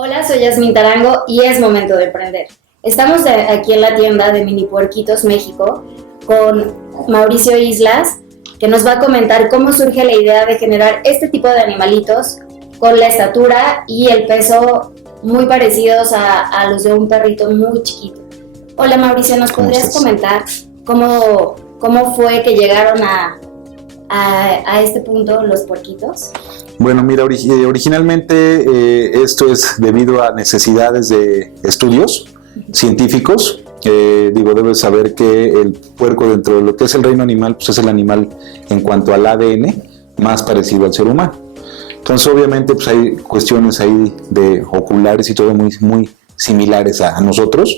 Hola, soy Yasmin Tarango y es momento de emprender. Estamos aquí en la tienda de Mini Puerquitos México con Mauricio Islas, que nos va a comentar cómo surge la idea de generar este tipo de animalitos con la estatura y el peso muy parecidos a los de un perrito muy chiquito. Hola Mauricio, ¿nos podrías comentar cómo fue que llegaron a este punto los puerquitos? Bueno, mira, originalmente esto es debido a necesidades de estudios científicos. Debes saber que el puerco, dentro de lo que es el reino animal, pues es el animal en cuanto al ADN más parecido al ser humano. Entonces, obviamente, pues hay cuestiones ahí de oculares y todo muy similares a nosotros.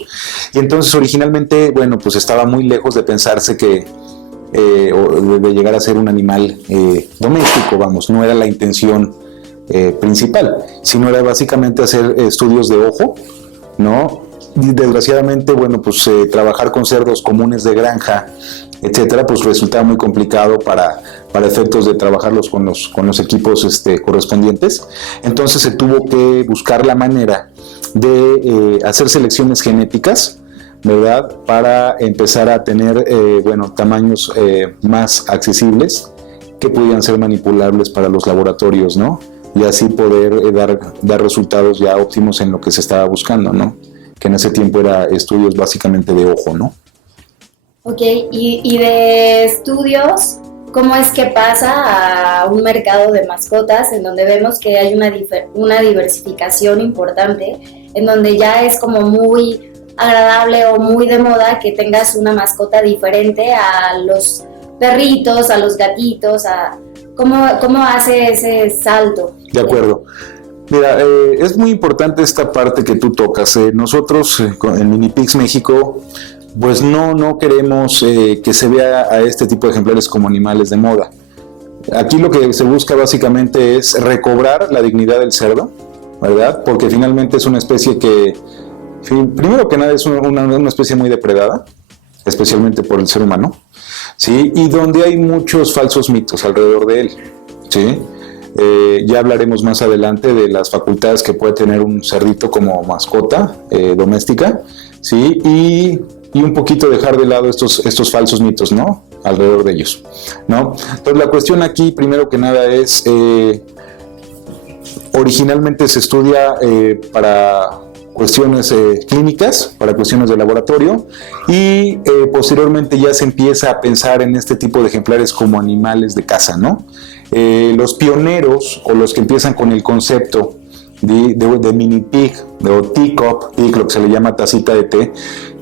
Y entonces, originalmente, bueno, pues estaba muy lejos de pensarse que o de llegar a ser un animal doméstico, vamos, no era la intención principal, sino era básicamente hacer estudios de ojo, ¿no? Y desgraciadamente, bueno, pues trabajar con cerdos comunes de granja, etcétera, pues resultaba muy complicado para efectos de trabajarlos con los equipos correspondientes. Entonces se tuvo que buscar la manera de hacer selecciones genéticas, ¿verdad? Para empezar a tener, tamaños más accesibles que pudieran ser manipulables para los laboratorios, ¿no? Y así poder dar resultados ya óptimos en lo que se estaba buscando, ¿no? Que en ese tiempo era estudios básicamente de ojo, ¿no? Ok, y de estudios, ¿cómo es que pasa a un mercado de mascotas en donde vemos que hay una diversificación importante, en donde ya es como muy agradable o muy de moda que tengas una mascota diferente a los perritos, a los gatitos, ¿cómo hace ese salto? De acuerdo. Mira, es muy importante esta parte que tú tocas. Nosotros en Minipigs México, pues no queremos que se vea a este tipo de ejemplares como animales de moda. Aquí lo que se busca básicamente es recobrar la dignidad del cerdo, ¿verdad? Porque finalmente es una especie que, primero que nada, es una especie muy depredada, especialmente por el ser humano, ¿sí? Y donde hay muchos falsos mitos alrededor de él, ¿sí? Ya hablaremos más adelante de las facultades que puede tener un cerdito como mascota doméstica, ¿sí? Y un poquito dejar de lado estos falsos mitos, ¿no? Alrededor de ellos, ¿no? Entonces la cuestión aquí, primero que nada, es originalmente se estudia para cuestiones clínicas, para cuestiones de laboratorio, y posteriormente ya se empieza a pensar en este tipo de ejemplares como animales de caza, ¿no? Los pioneros, o los que empiezan con el concepto de mini pig, o teacup pig, lo que se le llama tacita de té,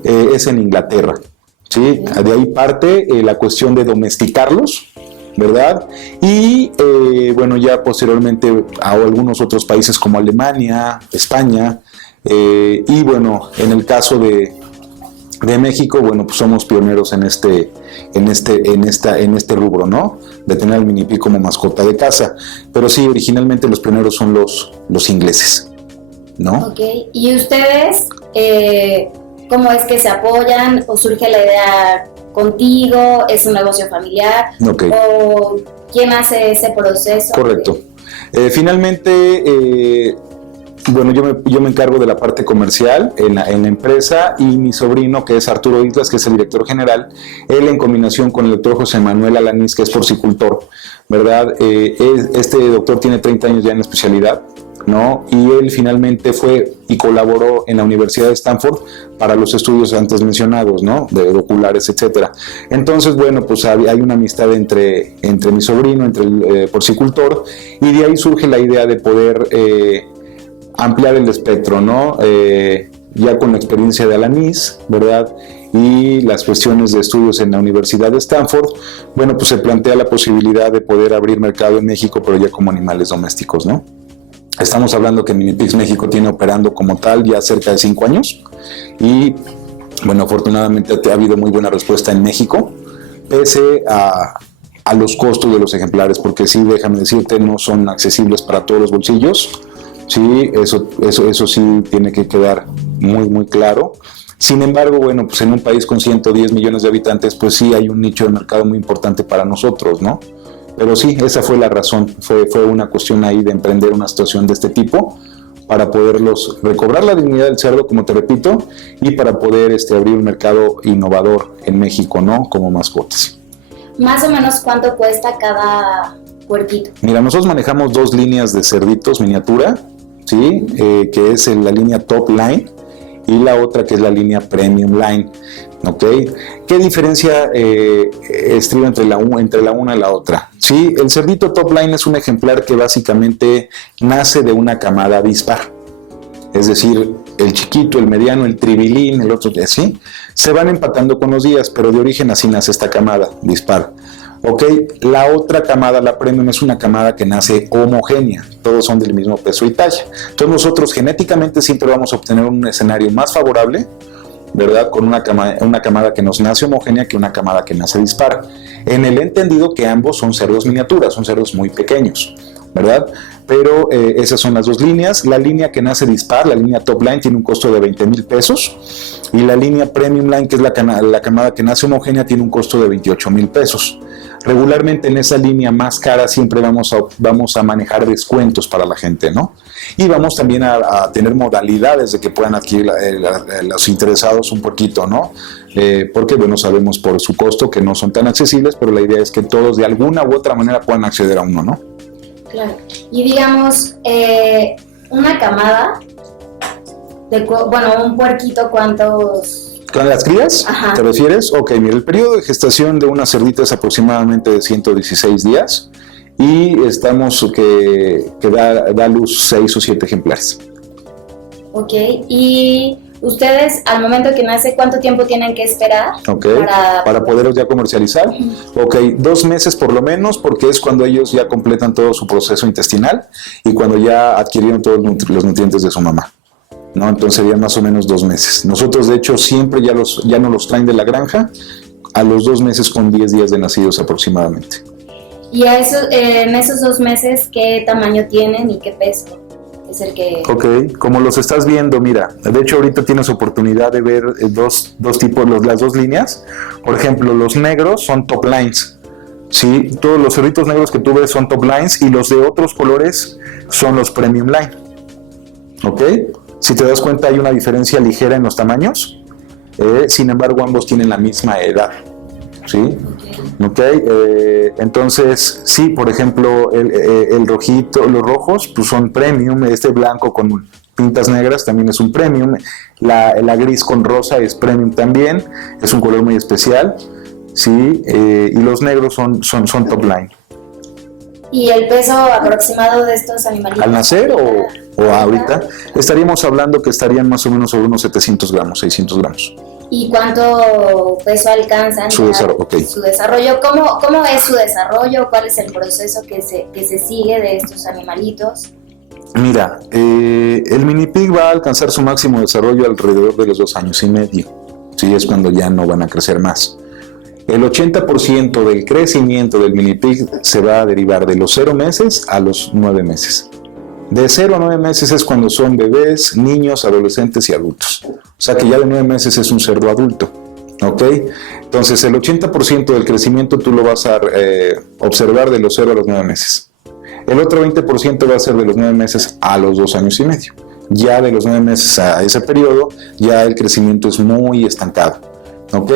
es en Inglaterra, ¿sí? De ahí parte la cuestión de domesticarlos, ¿verdad? Y ya posteriormente a algunos otros países como Alemania, España, y bueno, en el caso de México, bueno, pues somos pioneros en este rubro, ¿no? De tener al mini pig como mascota de casa. Pero sí, originalmente los pioneros son los ingleses, ¿no? Ok, ¿y ustedes cómo es que se apoyan o surge la idea contigo? ¿Es un negocio familiar? Okay. ¿O quién hace ese proceso? Correcto. Finalmente, yo me encargo de la parte comercial en la empresa, y mi sobrino, que es Arturo Islas, que es el director general, él en combinación con el doctor José Manuel Alanís, que es porcicultor, ¿verdad? Este doctor tiene 30 años ya en la especialidad, ¿no? Y él finalmente fue y colaboró en la Universidad de Stanford para los estudios antes mencionados, ¿no? De oculares, etcétera. Entonces, bueno, pues hay una amistad entre mi sobrino, entre el porcicultor, y de ahí surge la idea de poder ampliar el espectro, ¿no? Ya con la experiencia de Alanís, ¿verdad? Y las cuestiones de estudios en la Universidad de Stanford, bueno, pues se plantea la posibilidad de poder abrir mercado en México, pero ya como animales domésticos, ¿no? Estamos hablando que Minipigs México tiene operando como tal ya cerca de 5 años, y bueno, afortunadamente ha habido muy buena respuesta en México, pese a los costos de los ejemplares, porque sí, déjame decirte, no son accesibles para todos los bolsillos. Sí, eso sí tiene que quedar muy claro. Sin embargo, bueno, pues en un país con 110 millones de habitantes, pues sí hay un nicho de mercado muy importante para nosotros, ¿no? Pero sí, esa fue la razón, fue una cuestión ahí de emprender una situación de este tipo, para poderlos recobrar la dignidad del cerdo, como te repito, y para poder abrir un mercado innovador en México, ¿no? Como mascotas. Más o menos, ¿cuánto cuesta cada puerquito? Mira, nosotros manejamos 2 líneas de cerditos miniatura, ¿sí? Que es la línea Top Line y la otra que es la línea Premium Line, ¿ok? ¿Qué diferencia estriba entre la una y la otra? Sí, el cerdito Top Line es un ejemplar que básicamente nace de una camada dispar. Es decir, el chiquito, el mediano, el tribilín, el otro, ¿sí? Se van empatando con los días, pero de origen así nace esta camada dispar. Ok, la otra camada, la premium, es una camada que nace homogénea, todos son del mismo peso y talla. Entonces nosotros genéticamente siempre vamos a obtener un escenario más favorable, ¿verdad? Con una camada que nos nace homogénea que una camada que nace dispar. En el entendido que ambos son cerdos miniaturas, son cerdos muy pequeños, ¿verdad? Pero esas son las 2 líneas. La línea que nace dispar, la línea Top Line, tiene un costo de 20,000 pesos. Y la línea Premium Line, que es la camada que nace homogénea, tiene un costo de 28,000 pesos. Regularmente en esa línea más cara siempre vamos a manejar descuentos para la gente, ¿no? Y vamos también a tener modalidades de que puedan adquirir los interesados un poquito, ¿no? Porque, bueno, sabemos por su costo que no son tan accesibles, pero la idea es que todos de alguna u otra manera puedan acceder a uno, ¿no? Claro. Y digamos, una camada, un puerquito, ¿cuántos? ¿Con las crías? Ajá. ¿Te refieres? Ok, mira, el periodo de gestación de una cerdita es aproximadamente de 116 días y estamos que da luz 6 o 7 ejemplares. Ok, y ustedes al momento que nace, ¿cuánto tiempo tienen que esperar? Okay. Para poderlos ya comercializar. Ok, 2 meses por lo menos, porque es cuando ellos ya completan todo su proceso intestinal y cuando ya adquirieron todos los nutrientes de su mamá, ¿no? Entonces serían más o menos 2 meses. Nosotros, de hecho, siempre ya no los traen de la granja a los 2 meses con 10 días de nacidos aproximadamente. ¿Y en esos 2 meses qué tamaño tienen y qué peso? Es el que... Ok, como los estás viendo, mira, de hecho ahorita tienes oportunidad de ver dos tipos, las 2 líneas. Por ejemplo, los negros son top lines, ¿sí? Todos los cerditos negros que tú ves son top lines y los de otros colores son los premium line, ¿ok? Si te das cuenta hay una diferencia ligera en los tamaños, sin embargo ambos tienen la misma edad, ¿sí? Okay. Entonces, sí, por ejemplo, el rojito, los rojos pues son premium, este blanco con pintas negras también es un premium, la gris con rosa es premium también, es un color muy especial, sí, y los negros son top line. ¿Y el peso aproximado de estos animalitos? ¿Al nacer o ahorita? Estaríamos hablando que estarían más o menos sobre unos 700 gramos, 600 gramos. ¿Y cuánto peso alcanzan? Su desarrollo, okay. Su desarrollo, ¿cómo es su desarrollo? ¿Cuál es el proceso que se sigue de estos animalitos? Mira, el mini pig va a alcanzar su máximo desarrollo alrededor de los 2 años y medio. Sí, es cuando ya no van a crecer más. El 80% del crecimiento del mini pig se va a derivar de los 0 meses a los 9 meses. De 0 a 9 meses es cuando son bebés, niños, adolescentes y adultos. O sea que ya de 9 meses es un cerdo adulto, ¿ok? Entonces el 80% del crecimiento tú lo vas a observar de los 0 a los 9 meses. El otro 20% va a ser de los 9 meses a los 2 años y medio. Ya de los 9 meses a ese periodo, ya el crecimiento es muy estancado, ¿ok?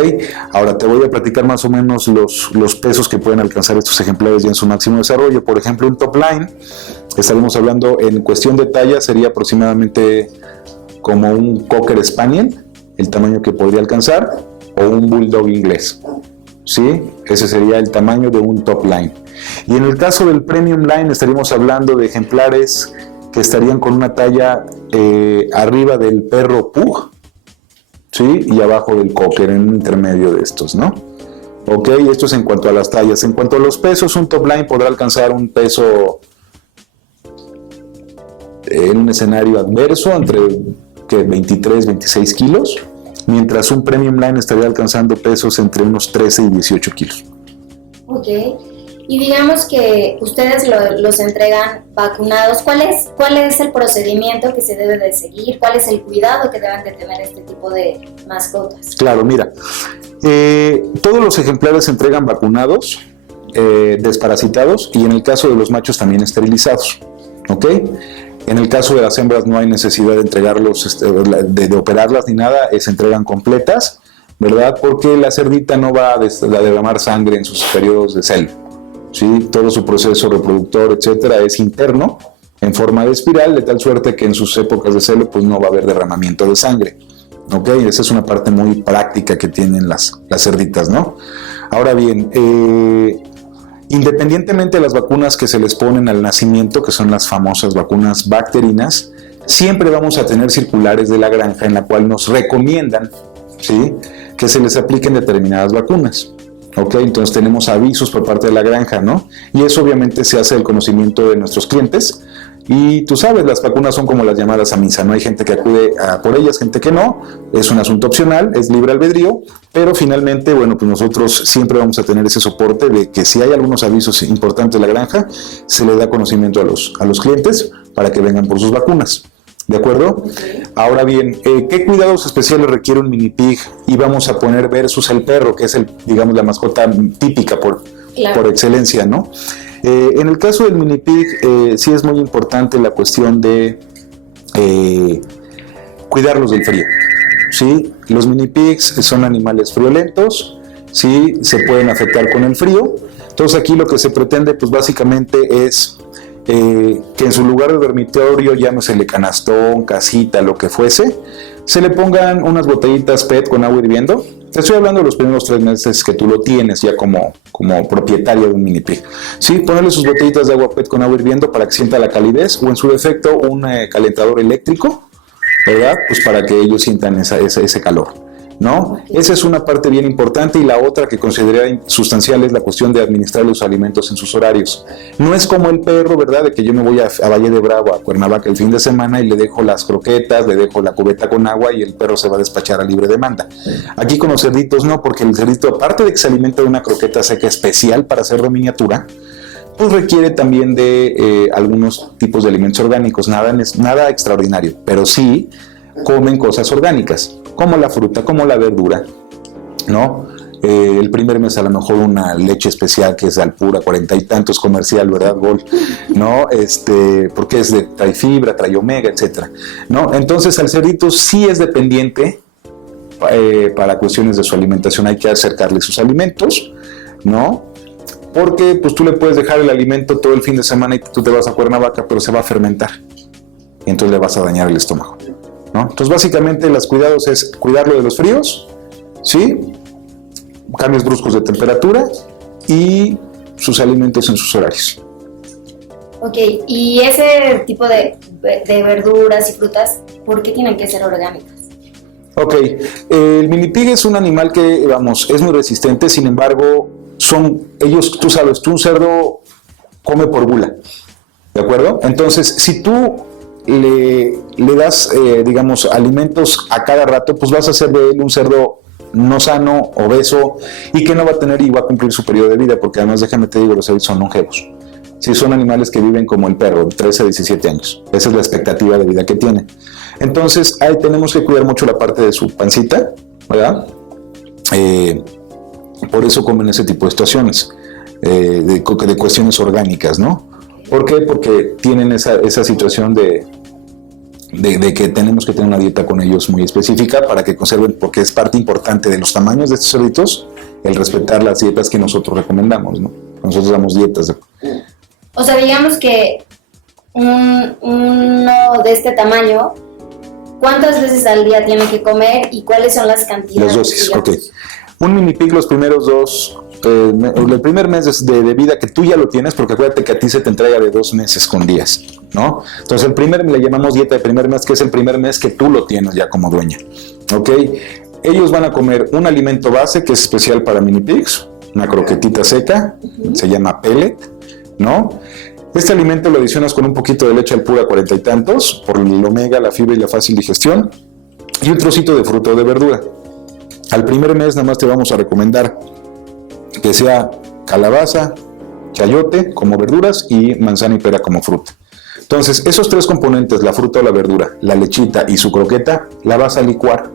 Ahora te voy a platicar más o menos los pesos que pueden alcanzar estos ejemplares ya en su máximo desarrollo. Por ejemplo, un top line, estaremos hablando en cuestión de talla, sería aproximadamente como un Cocker Spaniel, el tamaño que podría alcanzar, o un Bulldog inglés, ¿sí? Ese sería el tamaño de un top line. Y en el caso del premium line estaríamos hablando de ejemplares que estarían con una talla arriba del perro pug, ¿sí? Y abajo del cocker, en un intermedio de estos, ¿no? Ok, esto es en cuanto a las tallas. En cuanto a los pesos, un top line podrá alcanzar un peso en un escenario adverso entre 23, 26 kilos, mientras un premium line estaría alcanzando pesos entre unos 13 y 18 kilos. Ok, y digamos que ustedes los entregan vacunados. ¿Cuál es el procedimiento que se debe de seguir? ¿Cuál es el cuidado que deben de tener este tipo de mascotas? Claro, mira, todos los ejemplares se entregan vacunados, desparasitados y en el caso de los machos también esterilizados, ¿ok? En el caso de las hembras no hay necesidad de entregarlos, de operarlas ni nada, se entregan completas, ¿verdad? Porque la cerdita no va a derramar sangre en sus periodos de celo, ¿sí? Todo su proceso reproductor, etcétera, es interno, en forma de espiral, de tal suerte que en sus épocas de celo pues no va a haber derramamiento de sangre. ¿Ok? Esa es una parte muy práctica que tienen las cerditas, ¿no? Ahora bien, independientemente de las vacunas que se les ponen al nacimiento, que son las famosas vacunas bacterinas, siempre vamos a tener circulares de la granja en la cual nos recomiendan, ¿sí?, que se les apliquen determinadas vacunas. ¿Ok? Entonces tenemos avisos por parte de la granja, ¿no? Y eso obviamente se hace del conocimiento de nuestros clientes. Y tú sabes, las vacunas son como las llamadas a misa, ¿no? Hay gente que acude por ellas, gente que no, es un asunto opcional, es libre albedrío, pero finalmente, bueno, pues nosotros siempre vamos a tener ese soporte de que si hay algunos avisos importantes de la granja, se le da conocimiento a los clientes para que vengan por sus vacunas. ¿De acuerdo? Okay. Ahora bien, ¿qué cuidados especiales requiere un mini pig? Y vamos a poner versus el perro, que es digamos, la mascota típica por excelencia, ¿no? En el caso del mini pig, sí es muy importante la cuestión de cuidarlos del frío, ¿sí? Los mini pigs son animales friolentos, ¿sí? Se pueden afectar con el frío. Entonces aquí lo que se pretende, pues básicamente es que en su lugar de dormitorio, llámesele canastón, casita, lo que fuese, se le pongan unas botellitas PET con agua hirviendo. Te estoy hablando de los primeros 3 meses que tú lo tienes ya como propietario de un mini pig. Sí, ponerle sus botellitas de agua PET con agua hirviendo para que sienta la calidez, o en su defecto un calentador eléctrico, ¿verdad? Pues para que ellos sientan ese calor, ¿no? Esa es una parte bien importante, y la otra que consideraría sustancial es la cuestión de administrar los alimentos en sus horarios. No es como el perro, ¿verdad? De que yo me voy a Valle de Bravo, a Cuernavaca el fin de semana y le dejo las croquetas, le dejo la cubeta con agua y el perro se va a despachar a libre demanda. Aquí con los cerditos no, porque el cerdito, aparte de que se alimenta de una croqueta seca especial para hacerlo miniatura, pues requiere también de algunos tipos de alimentos orgánicos, nada extraordinario, pero sí comen cosas orgánicas, como la fruta, como la verdura, ¿no? El primer mes a lo mejor una leche especial que es Alpura, 40 y tantos comercial, ¿verdad, Gol? ¿No? Porque trae fibra, trae omega, etcétera, ¿no? Entonces al cerdito sí es dependiente para cuestiones de su alimentación, hay que acercarle sus alimentos, ¿no? Porque pues tú le puedes dejar el alimento todo el fin de semana y tú te vas a Cuernavaca, pero se va a fermentar y entonces le vas a dañar el estómago, ¿no? Entonces básicamente los cuidados es cuidarlo de los fríos, ¿sí? Cambios bruscos de temperatura y sus alimentos en sus horarios. Ok, y ese tipo de verduras y frutas, ¿por qué tienen que ser orgánicas? Ok, el mini pig es un animal que, vamos, es muy resistente, sin embargo, tú sabes, un cerdo come por gula, ¿de acuerdo? Entonces, si tú le das, digamos, alimentos a cada rato, pues vas a hacer de él un cerdo no sano, obeso, y que no va a tener y va a cumplir su periodo de vida, porque además, déjame te digo, los cerdos son longevos. Sí, son animales que viven como el perro, 13 a 17 años. Esa es la expectativa de vida que tienen. Entonces, ahí tenemos que cuidar mucho la parte de su pancita, ¿verdad? Por eso comen ese tipo de situaciones, de cuestiones orgánicas, ¿no? ¿Por qué? Porque tienen esa situación de que tenemos que tener una dieta con ellos muy específica para que conserven, porque es parte importante de los tamaños de estos cerditos, el respetar las dietas que nosotros recomendamos, ¿no? Nosotros damos dietas. O sea, digamos que uno de este tamaño, ¿cuántas veces al día tiene que comer y cuáles son las cantidades? Las dosis, digamos? Ok. Un mini pig los primeros el primer mes de vida que tú ya lo tienes, porque acuérdate que a ti se te entrega de 2 meses con días, ¿no? Entonces le llamamos dieta de primer mes, que es el primer mes que tú lo tienes ya como dueña, ¿ok? Ellos van a comer un alimento base que es especial para mini pigs, una croquetita seca, se llama pellet, ¿no? Este alimento lo adicionas con un poquito de leche Alpura 40 y tantos, por el omega, la fibra y la fácil digestión, y un trocito de fruta o de verdura. Al primer mes nada más te vamos a recomendar que sea calabaza, chayote como verduras y manzana y pera como fruta. Entonces, esos 3 componentes, la fruta o la verdura, la lechita y su croqueta, la vas a licuar.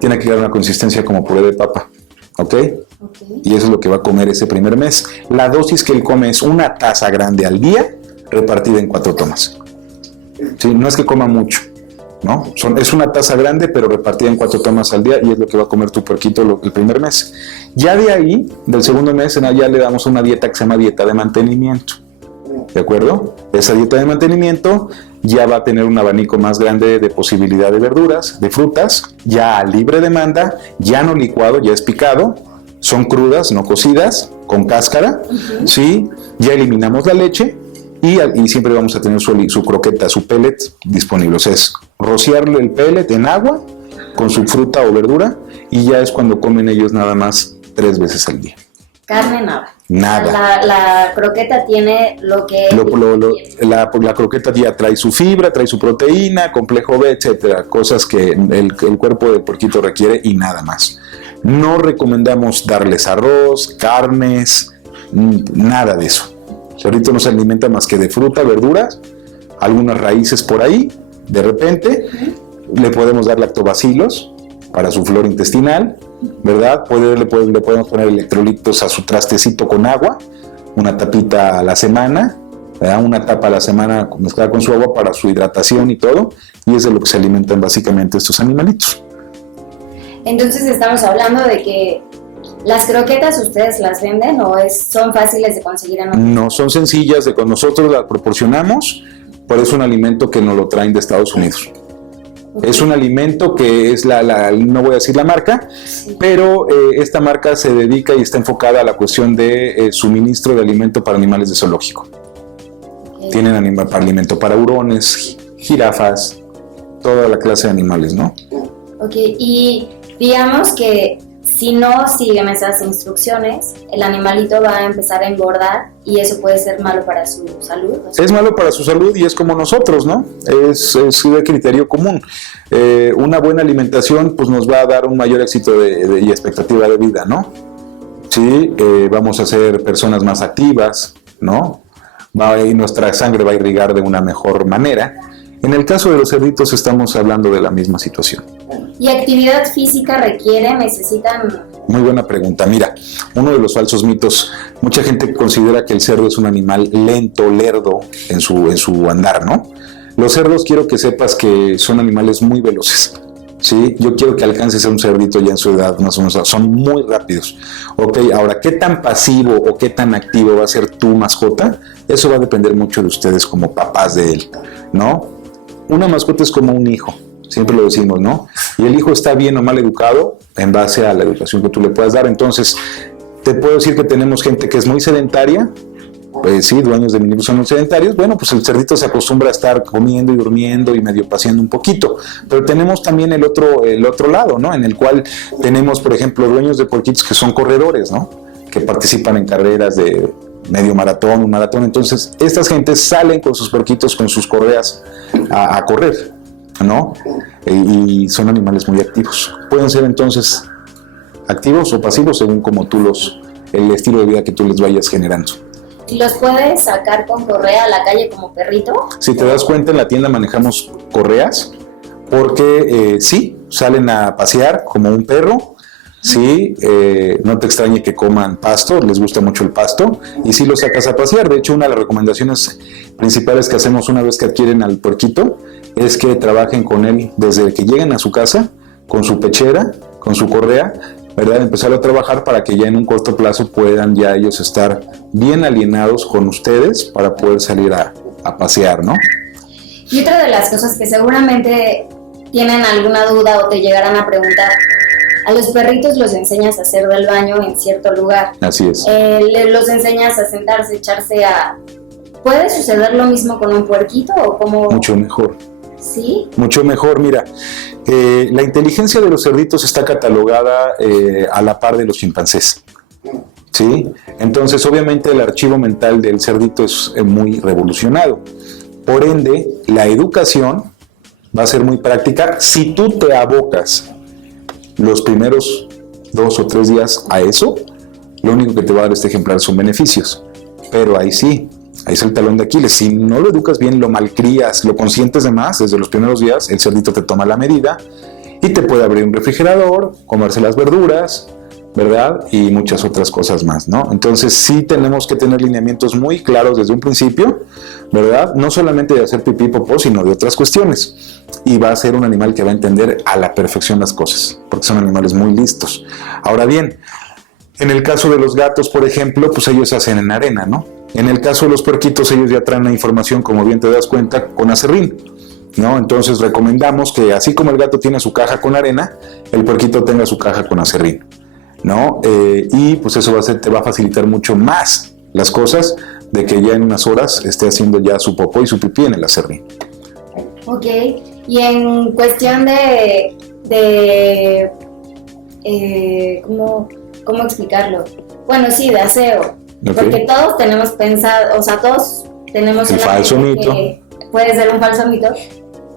Tiene que dar una consistencia como puré de papa, ¿ok? Y eso es lo que va a comer ese primer mes. La dosis que él come es una taza grande al día, repartida en 4 tomas. ¿sí? No es que coma mucho, ¿no? Es una taza grande, pero repartida en 4 tomas al día, y es lo que va a comer tu puerquito el primer mes. Ya de ahí, del segundo mes, ya le damos una dieta que se llama dieta de mantenimiento. ¿De acuerdo? Esa dieta de mantenimiento ya va a tener un abanico más grande de posibilidad de verduras, de frutas, ya a libre demanda, ya no licuado, ya es picado, son crudas, no cocidas, con cáscara, ¿sí? Ya eliminamos la leche y siempre vamos a tener su croqueta, su pellet disponible. O sea, es rociarle el pellet en agua con su fruta o verdura, y ya es cuando comen ellos nada más 3 veces al día. Carne, nada. Nada. La croqueta tiene lo que... La croqueta ya trae su fibra, trae su proteína, complejo B, etcétera, cosas que el cuerpo del puerquito requiere, y nada más. No recomendamos darles arroz, carnes, nada de eso. El cerdito no se alimenta más que de fruta, verduras, algunas raíces por ahí. De repente le podemos dar lactobacilos para su flora intestinal, ¿verdad? Le podemos poner electrolitos a su trastecito con agua, una tapita a la semana, ¿verdad? Una tapa a la semana mezclada con su agua para su hidratación y todo, y es de lo que se alimentan básicamente estos animalitos. Entonces estamos hablando de que las croquetas ustedes las venden, o son fáciles de conseguir en otros? No, son sencillas, nosotros las proporcionamos, pero es un alimento que nos lo traen de Estados Unidos. Es un alimento que es no voy a decir la marca, sí, pero esta marca se dedica y está enfocada a la cuestión de suministro de alimento para animales de zoológico. Okay. Tienen alimento para hurones, jirafas, toda la clase de animales, ¿no? Ok, y digamos que si no siguen esas instrucciones, el animalito va a empezar a engordar, y eso puede ser malo para su salud. Es malo para su salud, y es como nosotros, ¿no? Es de criterio común. Una buena alimentación pues nos va a dar un mayor éxito y expectativa de vida, ¿no? Sí, vamos a ser personas más activas, ¿no? Y nuestra sangre va a irrigar de una mejor manera. En el caso de los cerditos estamos hablando de la misma situación. ¿Y actividad física necesitan? Muy buena pregunta. Mira, uno de los falsos mitos, mucha gente considera que el cerdo es un animal lento, lerdo en su andar, ¿no? Los cerdos, quiero que sepas que son animales muy veloces, ¿sí? Yo quiero que alcances a un cerdito ya en su edad, más o menos, son muy rápidos. Ok, ahora, ¿qué tan pasivo o qué tan activo va a ser tu mascota? Eso va a depender mucho de ustedes como papás de él, ¿no? Una mascota es como un hijo, siempre lo decimos, ¿no? Y el hijo está bien o mal educado en base a la educación que tú le puedas dar. Entonces, te puedo decir que tenemos gente que es muy sedentaria, pues sí, dueños de minibús son muy sedentarios. Bueno, pues el cerdito se acostumbra a estar comiendo y durmiendo y medio paseando un poquito. Pero tenemos también el otro lado, ¿no? En el cual tenemos, por ejemplo, dueños de puerquitos que son corredores, ¿no? Que participan en carreras de medio maratón, un maratón. Entonces, estas gentes salen con sus puerquitos, con sus correas a correr, ¿no? Y son animales muy activos. Pueden ser entonces activos o pasivos según como el estilo de vida que tú les vayas generando. ¿Y los puedes sacar con correa a la calle como perrito? Si te das cuenta, en la tienda manejamos correas porque sí, salen a pasear como un perro. Sí, no te extrañe que coman pasto, les gusta mucho el pasto, y sí los sacas a pasear. De hecho, una de las recomendaciones principales que hacemos una vez que adquieren al puerquito es que trabajen con él desde que lleguen a su casa, con su pechera, con su correa, ¿verdad? Empezar a trabajar para que ya en un corto plazo puedan ya ellos estar bien alienados con ustedes para poder salir a pasear, ¿no? Y otra de las cosas que seguramente tienen alguna duda o te llegarán a preguntar: a los perritos los enseñas a hacer del baño en cierto lugar. Así es. Los enseñas a sentarse, echarse a... ¿Puede suceder lo mismo con un puerquito o cómo? Mucho mejor. ¿Sí? Mucho mejor, mira. La inteligencia de los cerditos está catalogada a la par de los chimpancés. ¿Sí? Entonces, obviamente, el archivo mental del cerdito es muy revolucionado. Por ende, la educación va a ser muy práctica si tú te abocas los primeros 2 o 3 días a eso. Lo único que te va a dar este ejemplar son beneficios, pero ahí sí, ahí es el talón de Aquiles. Si no lo educas bien, lo malcrías, lo consientes de más, desde los primeros días el cerdito te toma la medida y te puede abrir un refrigerador, comerse las verduras, ¿verdad? Y muchas otras cosas más, ¿no? Entonces sí tenemos que tener lineamientos muy claros desde un principio, ¿verdad? No solamente de hacer pipí y popó, sino de otras cuestiones. Y va a ser un animal que va a entender a la perfección las cosas, porque son animales muy listos. Ahora bien, en el caso de los gatos, por ejemplo, pues ellos hacen en arena, ¿no? En el caso de los puerquitos, ellos ya traen la información, como bien te das cuenta, con aserrín, ¿no? Entonces recomendamos que así como el gato tiene su caja con arena, el puerquito tenga su caja con aserrín, ¿no? Y pues eso te va a facilitar mucho más las cosas de que ya en unas horas esté haciendo ya su popó y su pipí en el aserrín. Ok, y en cuestión ¿cómo explicarlo? Bueno, sí, de aseo, porque todos tenemos pensado, o sea, todos tenemos el falso mito, que puede ser un falso mito,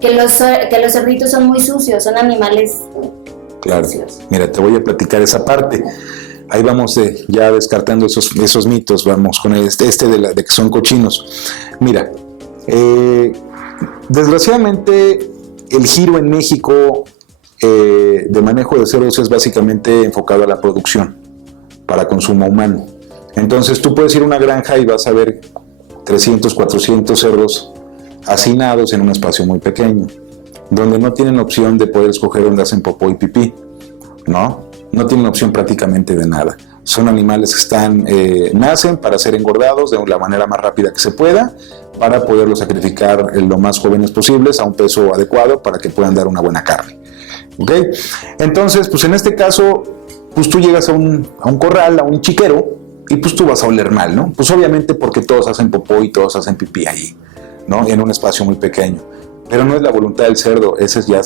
que los cerditos son muy sucios, son animales. Claro, mira, te voy a platicar esa parte. Ahí vamos ya descartando esos mitos, vamos con de que son cochinos. Mira, desgraciadamente el giro en México de manejo de cerdos es básicamente enfocado a la producción para consumo humano. Entonces tú puedes ir a una granja y vas a ver 300, 400 cerdos hacinados en un espacio muy pequeño, donde no tienen opción de poder escoger dónde hacen popó y pipí, ¿no? No tienen opción prácticamente de nada. Son animales que nacen para ser engordados de la manera más rápida que se pueda, para poderlos sacrificar lo más jóvenes posibles a un peso adecuado para que puedan dar una buena carne. ¿Ok? Entonces, pues en este caso, pues tú llegas a un corral, a un chiquero, y pues tú vas a oler mal, ¿no? Pues obviamente porque todos hacen popó y todos hacen pipí ahí, ¿no? En un espacio muy pequeño. Pero no es la voluntad del cerdo, ese es ya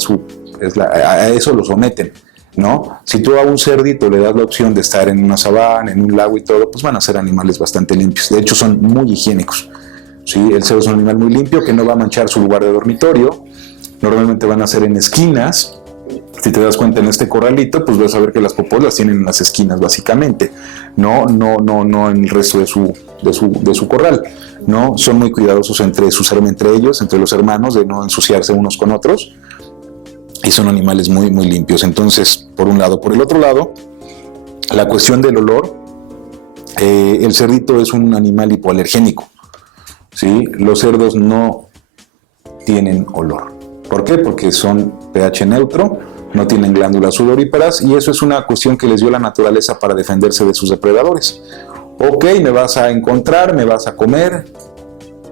a eso lo someten, ¿no? Si tú a un cerdito le das la opción de estar en una sabana, en un lago y todo, pues van a ser animales bastante limpios. De hecho, son muy higiénicos, ¿sí? El cerdo es un animal muy limpio que no va a manchar su lugar de dormitorio. Normalmente van a ser en esquinas. Si te das cuenta en este corralito, pues vas a ver que las popós las tienen en las esquinas básicamente, no en el resto de su corral, ¿no? Son muy cuidadosos entre ellos, entre los hermanos, de no ensuciarse unos con otros, y son animales muy, muy limpios. Entonces, por un lado. Por el otro lado, la cuestión del olor, el cerdito es un animal hipoalergénico, ¿sí? Los cerdos no tienen olor. ¿Por qué? Porque son pH neutro, no tienen glándulas sudoríparas, y eso es una cuestión que les dio la naturaleza para defenderse de sus depredadores. Ok, me vas a encontrar, me vas a comer,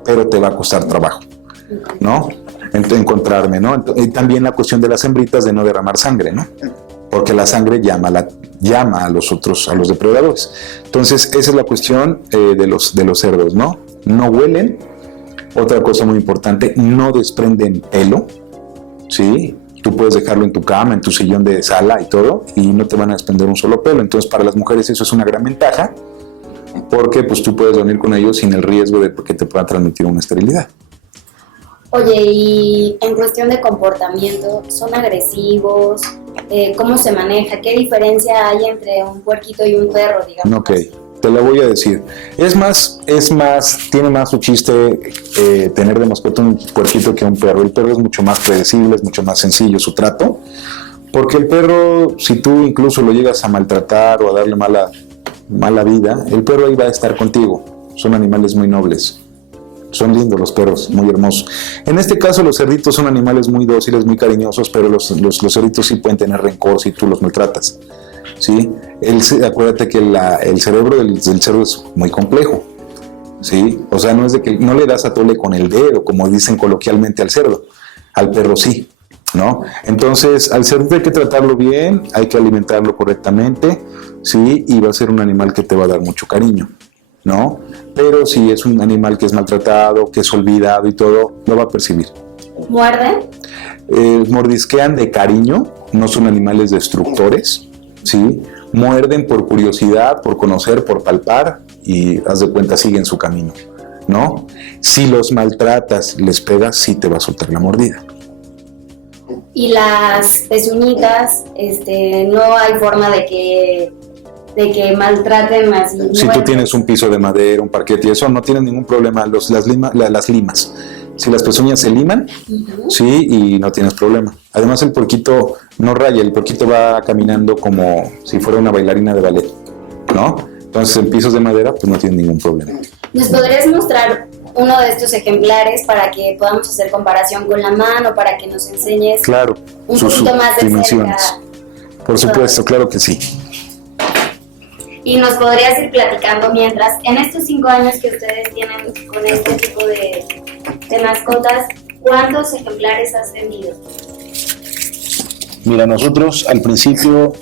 pero te va a costar trabajo, ¿no? Encontrarme, ¿no? Y también la cuestión de las hembritas de no derramar sangre, ¿no? Porque la sangre llama a los depredadores. Entonces, esa es la cuestión de los cerdos, ¿no? No huelen. Otra cosa muy importante, no desprenden pelo, ¿sí? Tú puedes dejarlo en tu cama, en tu sillón de sala y todo, y no te van a desprender un solo pelo. Entonces, para las mujeres eso es una gran ventaja, porque pues tú puedes dormir con ellos sin el riesgo de que te puedan transmitir una esterilidad. Oye, y en cuestión de comportamiento, ¿son agresivos? ¿Cómo se maneja? ¿Qué diferencia hay entre un puerquito y un perro, digamos? Ok, te lo voy a decir. Tiene más su chiste tener de mascota un puerquito que un perro. El perro es mucho más predecible, es mucho más sencillo su trato, porque el perro, si tú incluso lo llegas a maltratar o a darle mala vida, el perro ahí va a estar contigo. Son animales muy nobles. Son lindos los perros, muy hermosos. En este caso los cerditos son animales muy dóciles, muy cariñosos, pero los cerditos sí pueden tener rencor si tú los maltratas, ¿sí? Acuérdate que el cerebro del cerdo es muy complejo, ¿sí? O sea, no es de que no le das a tole con el dedo, como dicen coloquialmente al cerdo, al perro sí, ¿no? Entonces, al cerdito hay que tratarlo bien, hay que alimentarlo correctamente, ¿sí? Y va a ser un animal que te va a dar mucho cariño, ¿no? Pero si es un animal que es maltratado, que es olvidado y todo, lo va a percibir. ¿Muerden? Mordisquean de cariño, no son animales destructores, ¿sí? Muerden por curiosidad, por conocer, por palpar, y haz de cuenta siguen su camino, ¿no? Si los maltratas, les pegas, sí te va a soltar la mordida. Y las pezuñitas, no hay forma de que maltraten más. Si tú tienes un piso de madera, un parquet y eso, no tienes ningún problema. Las limas, si las pezuñas se liman, sí, y no tienes problema. Además el puerquito no raya, el puerquito va caminando como si fuera una bailarina de ballet, ¿no? Entonces en pisos de madera pues no tiene ningún problema. ¿Nos podrías mostrar uno de estos ejemplares para que podamos hacer comparación con la mano, para que nos enseñes claro, un poquito más de dimensiones? cerca? Por supuesto, claro que sí. Y nos podrías ir platicando mientras, en estos 5 años que ustedes tienen con este tipo de mascotas, ¿cuántos ejemplares has vendido? Mira, nosotros al principio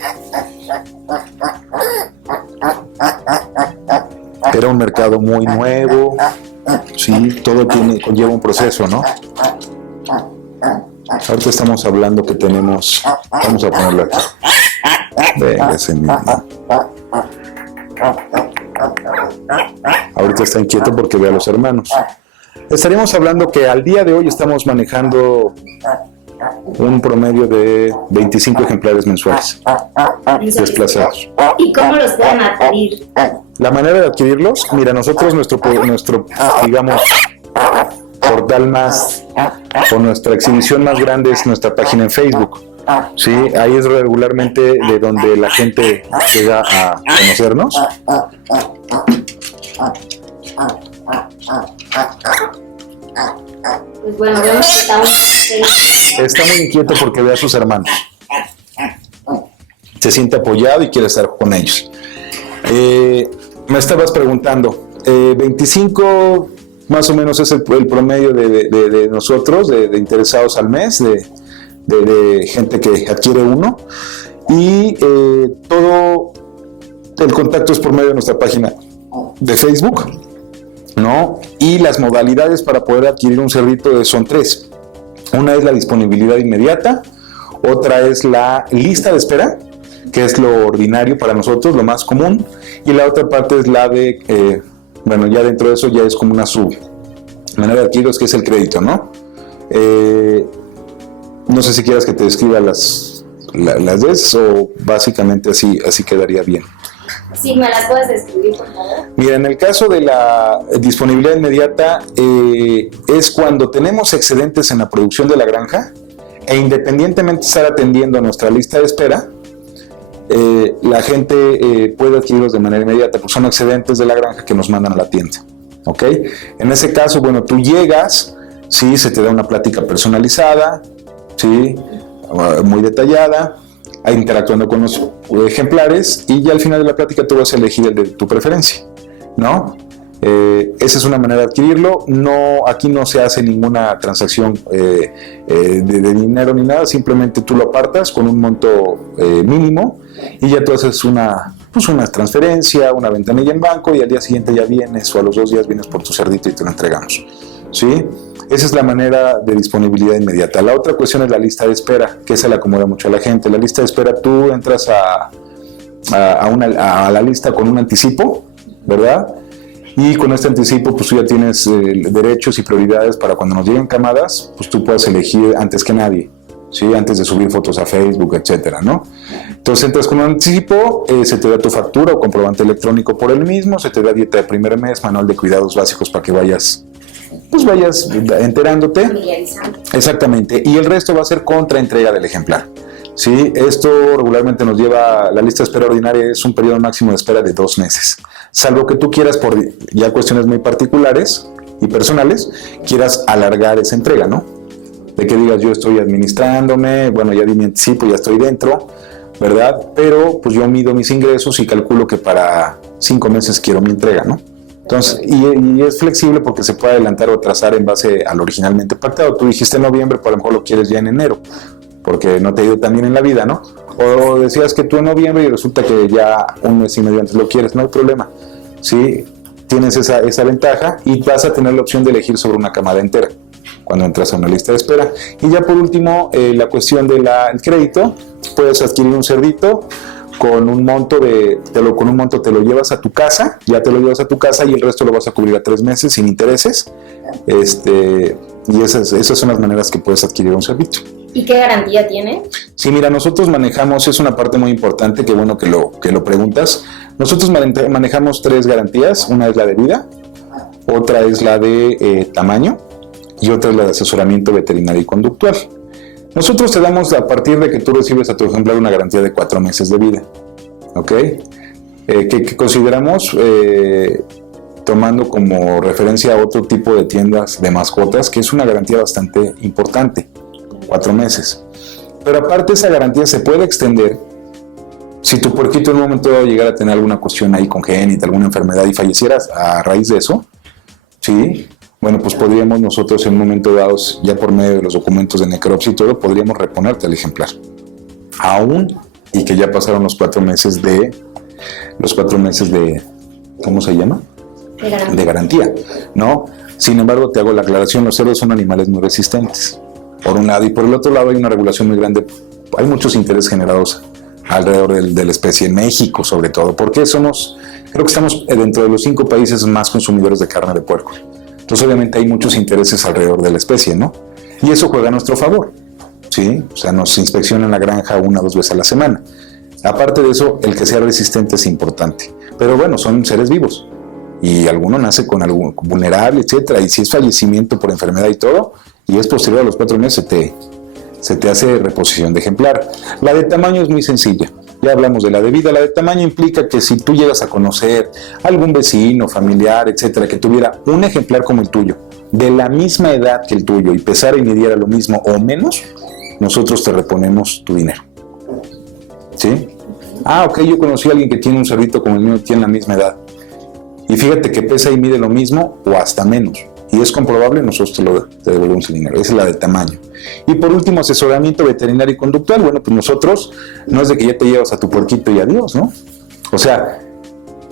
era un mercado muy nuevo, sí, todo conlleva un proceso, ¿no? Ahorita estamos hablando que tenemos, vamos a ponerlo aquí. Venga, ese mismo. Ahorita está inquieto porque ve a los hermanos. Estaríamos hablando que al día de hoy estamos manejando un promedio de 25 ejemplares mensuales desplazados. ¿Y cómo los pueden adquirir? La manera de adquirirlos, mira, nosotros nuestro digamos, portal más, o nuestra exhibición más grande es nuestra página en Facebook. Sí, ahí es regularmente de donde la gente llega a conocernos. Pues bueno, vemos que está muy inquieto porque ve a sus hermanos. Se siente apoyado y quiere estar con ellos. Me estabas preguntando, 25 más o menos es el promedio de nosotros, de interesados al mes, de gente que adquiere uno, y todo el contacto es por medio de nuestra página de Facebook, ¿no? Y las modalidades para poder adquirir un cerdito son 3. Una es la disponibilidad inmediata, otra es la lista de espera, que es lo ordinario para nosotros, lo más común, y la otra parte es la de, ya dentro de eso ya es como una manera de adquirirlos, que es el crédito, ¿no? No sé si quieras que te describa las veces o básicamente así quedaría bien. Sí, ¿me las puedes describir, por favor? Mira, en el caso de la disponibilidad inmediata, es cuando tenemos excedentes en la producción de la granja e independientemente de estar atendiendo a nuestra lista de espera, la gente puede adquirirlos de manera inmediata, pues son excedentes de la granja que nos mandan a la tienda, ¿ok? En ese caso, bueno, tú llegas, sí, se te da una plática personalizada, sí, muy detallada, interactuando con los ejemplares, y ya al final de la plática tú vas a elegir el de tu preferencia, ¿no? Esa es una manera de adquirirlo. No, aquí no se hace ninguna transacción de dinero ni nada, simplemente tú lo apartas con un monto mínimo y ya tú haces una transferencia, una ventanilla en banco, y al día siguiente ya vienes, o a los 2 días vienes por tu cerdito y te lo entregamos, ¿sí? Esa es la manera de disponibilidad inmediata. La otra cuestión es la lista de espera, que esa le acomoda mucho a la gente. La lista de espera, tú entras a la lista con un anticipo, ¿verdad? Y con este anticipo, pues tú ya tienes derechos y prioridades para cuando nos lleguen camadas, pues tú puedes elegir antes que nadie, ¿sí? Antes de subir fotos a Facebook, etcétera, ¿no? Entonces entras con un anticipo, se te da tu factura o comprobante electrónico por el mismo, se te da dieta de primer mes, manual de cuidados básicos para que vayas enterándote. Exactamente, y el resto va a ser contra entrega del ejemplar. Sí, esto regularmente nos lleva, la lista de espera ordinaria es un periodo máximo de espera de 2 meses, salvo que tú quieras, por ya cuestiones muy particulares y personales, quieras alargar esa entrega, ¿no? De que digas, yo estoy administrándome, bueno, ya di mi anticipo, ya estoy dentro, ¿verdad? Pero pues yo mido mis ingresos y calculo que para 5 meses quiero mi entrega, ¿no? Entonces, y es flexible porque se puede adelantar o atrasar en base al originalmente pactado. Tú dijiste en noviembre, pero a lo mejor lo quieres ya en enero, porque no te ha ido tan bien en la vida, ¿no? O decías que tú en noviembre y resulta que ya 1 mes y medio antes lo quieres, no hay problema, ¿sí? Tienes esa ventaja y vas a tener la opción de elegir sobre una camada entera cuando entras a una lista de espera. Y ya por último, la cuestión del crédito, puedes adquirir un cerdito con un monto te lo llevas a tu casa, ya te lo llevas a tu casa y el resto lo vas a cubrir a 3 meses sin intereses, y esas son las maneras que puedes adquirir un cerdito. ¿Y qué garantía tiene? Sí, mira, nosotros manejamos, es una parte muy importante, qué bueno que lo preguntas. Nosotros manejamos 3 garantías, una es la de vida, otra es la de tamaño y otra es la de asesoramiento veterinario y conductual. Nosotros te damos, a partir de que tú recibes a tu ejemplar, una garantía de 4 meses de vida, ¿ok? Que consideramos, tomando como referencia a otro tipo de tiendas de mascotas, que es una garantía bastante importante, 4 meses. Pero aparte, esa garantía se puede extender si tu puerquito en un momento dado llegara a tener alguna cuestión ahí congénita, alguna enfermedad y fallecieras a raíz de eso, ¿sí? Bueno, pues podríamos nosotros en un momento dado, ya por medio de los documentos de necropsia y todo, podríamos reponerte el ejemplar. Aún y que ya pasaron los 4 meses de, ¿cómo se llama? De garantía, ¿no? Sin embargo, te hago la aclaración, los cerdos son animales muy resistentes, por un lado, y por el otro lado hay una regulación muy grande, hay muchos intereses generados alrededor de la especie en México, sobre todo, porque creo que estamos dentro de los 5 países más consumidores de carne de puerco. Entonces, obviamente, hay muchos intereses alrededor de la especie, ¿no? Y eso juega a nuestro favor, ¿sí? O sea, nos inspeccionan la granja 1 o 2 veces a la semana. Aparte de eso, el que sea resistente es importante. Pero bueno, son seres vivos. Y alguno nace con algo vulnerable, etcétera. Y si es fallecimiento por enfermedad y todo, y es posterior a los 4 meses, se te hace reposición de ejemplar. La de tamaño es muy sencilla. Ya hablamos de la de vida. La de tamaño implica que si tú llegas a conocer algún vecino, familiar, etcétera, que tuviera un ejemplar como el tuyo, de la misma edad que el tuyo, y pesara y midiera lo mismo o menos, nosotros te reponemos tu dinero. ¿Sí? Ok, yo conocí a alguien que tiene un cerdito como el mío, tiene la misma edad. Y fíjate que pesa y mide lo mismo o hasta menos. Y es comprobable, nosotros te devolvemos el dinero. Esa es la de tamaño. Y por último, asesoramiento veterinario y conductual. Bueno, pues nosotros, no es de que ya te llevas a tu puerquito y adiós, ¿no? O sea,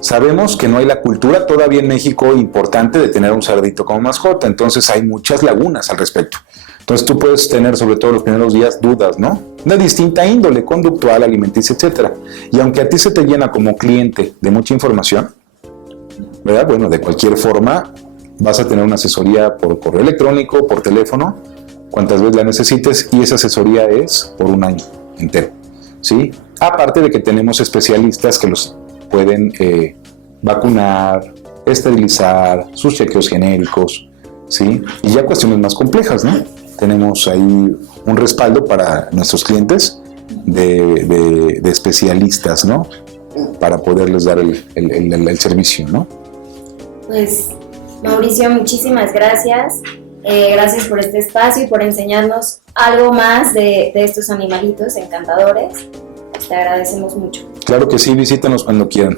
sabemos que no hay la cultura todavía en México importante de tener un cerdito como mascota. Entonces hay muchas lagunas al respecto. Entonces tú puedes tener, sobre todo los primeros días, dudas, ¿no? De distinta índole, conductual, alimenticia, etcétera. Y aunque a ti se te llena como cliente de mucha información, ¿verdad? Bueno, de cualquier forma, vas a tener una asesoría por correo electrónico, por teléfono, cuantas veces la necesites, y esa asesoría es por un año entero, ¿sí? Aparte de que tenemos especialistas que los pueden vacunar, esterilizar, sus chequeos genéricos, ¿sí? Y ya cuestiones más complejas, ¿no? Tenemos ahí un respaldo para nuestros clientes de especialistas, ¿no? Para poderles dar el servicio, ¿no? Pues, Mauricio, muchísimas gracias. Gracias por este espacio y por enseñarnos algo más de estos animalitos encantadores. Te agradecemos mucho. Claro que sí, visítanos cuando quieran.